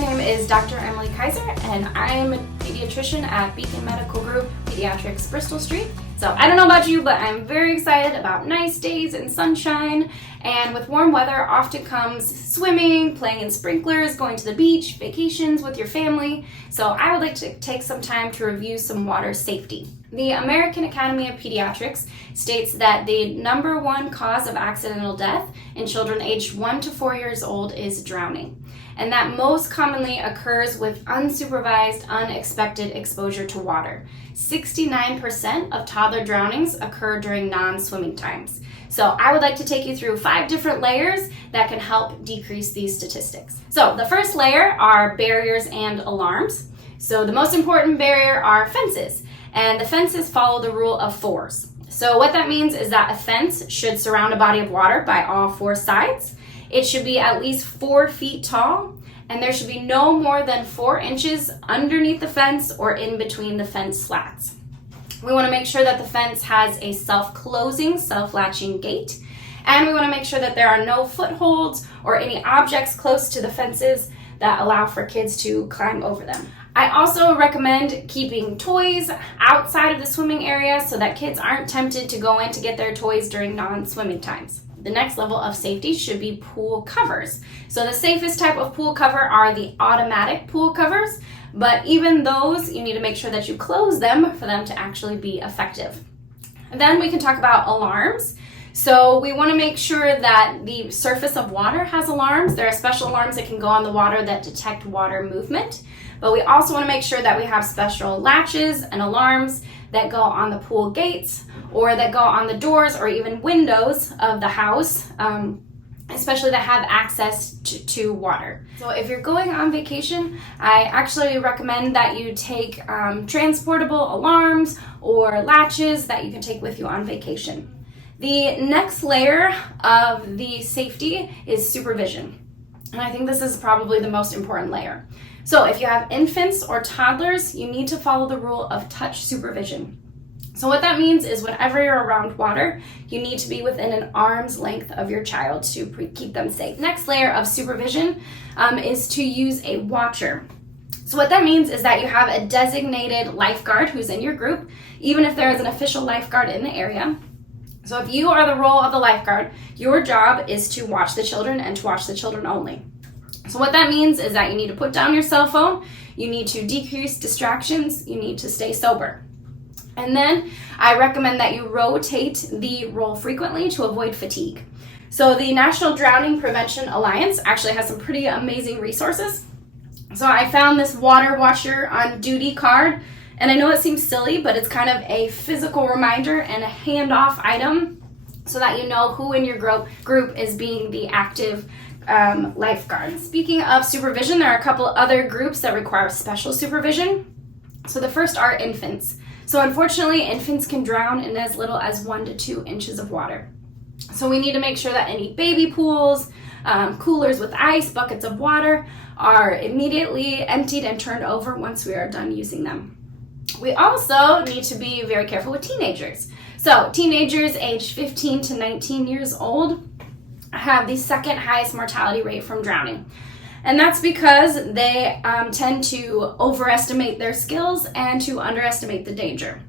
name is Dr. Emily Kisor, and I am a pediatrician at Beacon Medical Group, Pediatrics, Bristol Street. So I don't know about you, but I'm very excited about nice days and sunshine. And with warm weather often comes swimming, playing in sprinklers, going to the beach, vacations with your family. So I would like to take some time to review some water safety. The American Academy of Pediatrics states that the number one cause of accidental death in children aged 1 to 4 years old is drowning, and that most commonly occurs with unsupervised, unexpected exposure to water. 69% of toddler drownings occur during non-swimming times. So I would like to take you through 5 different layers that can help decrease these statistics. So the first layer are barriers and alarms. So the most important barrier are fences. And the fences follow the rule of 4s. So what that means is that a fence should surround a body of water by all 4 sides. It should be at least 4 feet tall, and there should be no more than 4 inches underneath the fence or in between the fence slats. We want to make sure that the fence has a self-closing, self-latching gate, and we want to make sure that there are no footholds or any objects close to the fences that allow for kids to climb over them. I also recommend keeping toys outside of the swimming area so that kids aren't tempted to go in to get their toys during non-swimming times. The next level of safety should be pool covers. So the safest type of pool cover are the automatic pool covers, but even those, you need to make sure that you close them for them to actually be effective. And then we can talk about alarms. So we want to make sure that the surface of water has alarms. There are special alarms that can go on the water that detect water movement. But we also want to make sure that we have special latches and alarms that go on the pool gates or that go on the doors or even windows of the house, especially that have access to water. So if you're going on vacation, I actually recommend that you take transportable alarms or latches that you can take with you on vacation. The next layer of the safety is supervision. And I think this is probably the most important layer. So if you have infants or toddlers, you need to follow the rule of touch supervision. So what that means is whenever you're around water, you need to be within an arm's length of your child to keep them safe. Next layer of supervision is to use a watcher. So what that means is that you have a designated lifeguard who's in your group, even if there is an official lifeguard in the area. So if you are the role of the lifeguard, your job is to watch the children and to watch the children only. So what that means is that you need to put down your cell phone, you need to decrease distractions, you need to stay sober. And then I recommend that you rotate the role frequently to avoid fatigue. So the National Drowning Prevention Alliance actually has some pretty amazing resources. So I found this water watcher on duty card, and I know it seems silly, but it's kind of a physical reminder and a handoff item so that you know who in your group is being the active lifeguard. Speaking of supervision, there are a couple other groups that require special supervision. So the first are infants. So unfortunately, infants can drown in as little as 1 to 2 inches of water. So we need to make sure that any baby pools, coolers with ice, buckets of water are immediately emptied and turned over once we are done using them. We also need to be very careful with teenagers. So teenagers aged 15 to 19 years old have the second highest mortality rate from drowning. And that's because they tend to overestimate their skills and to underestimate the danger.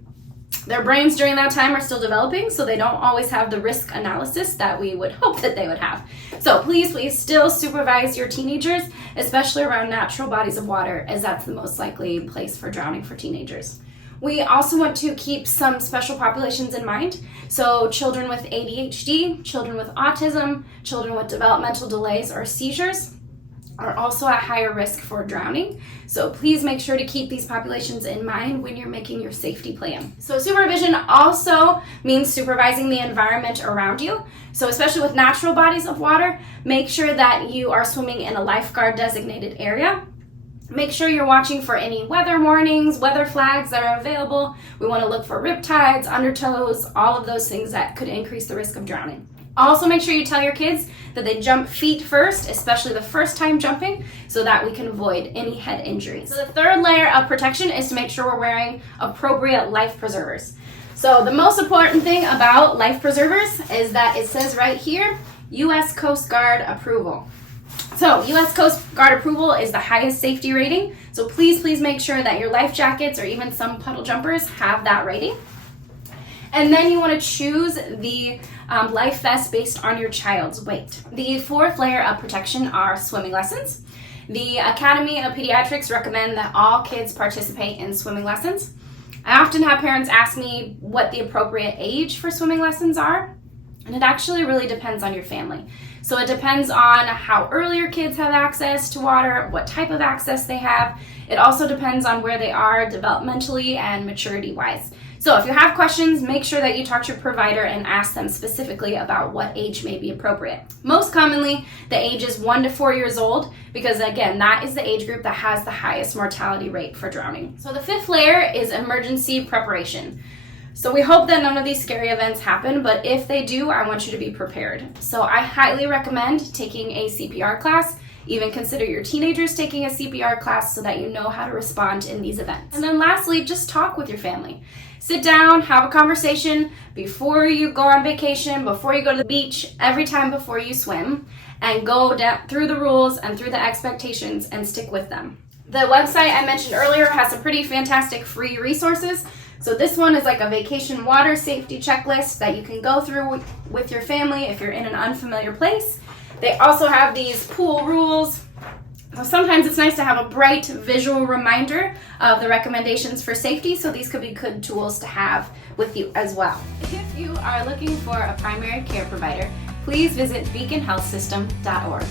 Their brains during that time are still developing, so they don't always have the risk analysis that we would hope that they would have. So please still supervise your teenagers, especially around natural bodies of water, as that's the most likely place for drowning for teenagers. We also want to keep some special populations in mind. So children with ADHD, children with autism, children with developmental delays or seizures are also at higher risk for drowning. So please make sure to keep these populations in mind when you're making your safety plan. So supervision also means supervising the environment around you. So especially with natural bodies of water, make sure that you are swimming in a lifeguard designated area. Make sure you're watching for any weather warnings, weather flags that are available. We want to look for riptides, undertows, all of those things that could increase the risk of drowning. Also make sure you tell your kids that they jump feet first, especially the first time jumping, so that we can avoid any head injuries. So the third layer of protection is to make sure we're wearing appropriate life preservers. So the most important thing about life preservers is that it says right here, U.S. Coast Guard approval. So U.S. Coast Guard approval is the highest safety rating. So please make sure that your life jackets or even some puddle jumpers have that rating. And then you want to choose the life vest based on your child's weight. The fourth layer of protection are swimming lessons. The Academy of Pediatrics recommend that all kids participate in swimming lessons. I often have parents ask me what the appropriate age for swimming lessons are, and it actually really depends on your family. So it depends on how early your kids have access to water, what type of access they have. It also depends on where they are developmentally and maturity-wise. So if you have questions, make sure that you talk to your provider and ask them specifically about what age may be appropriate. Most commonly, the age is 1 to 4 years old because, again, that is the age group that has the highest mortality rate for drowning. So the fifth layer is emergency preparation. So we hope that none of these scary events happen, but if they do, I want you to be prepared. So I highly recommend taking a CPR class. Even consider your teenagers taking a CPR class so that you know how to respond in these events. And then lastly, just talk with your family. Sit down, have a conversation before you go on vacation, before you go to the beach, every time before you swim, and go down through the rules and through the expectations and stick with them. The website I mentioned earlier has some pretty fantastic free resources. So this one is like a vacation water safety checklist that you can go through with your family if you're in an unfamiliar place. They also have these pool rules. So sometimes it's nice to have a bright visual reminder of the recommendations for safety, so these could be good tools to have with you as well. If you are looking for a primary care provider, please visit beaconhealthsystem.org.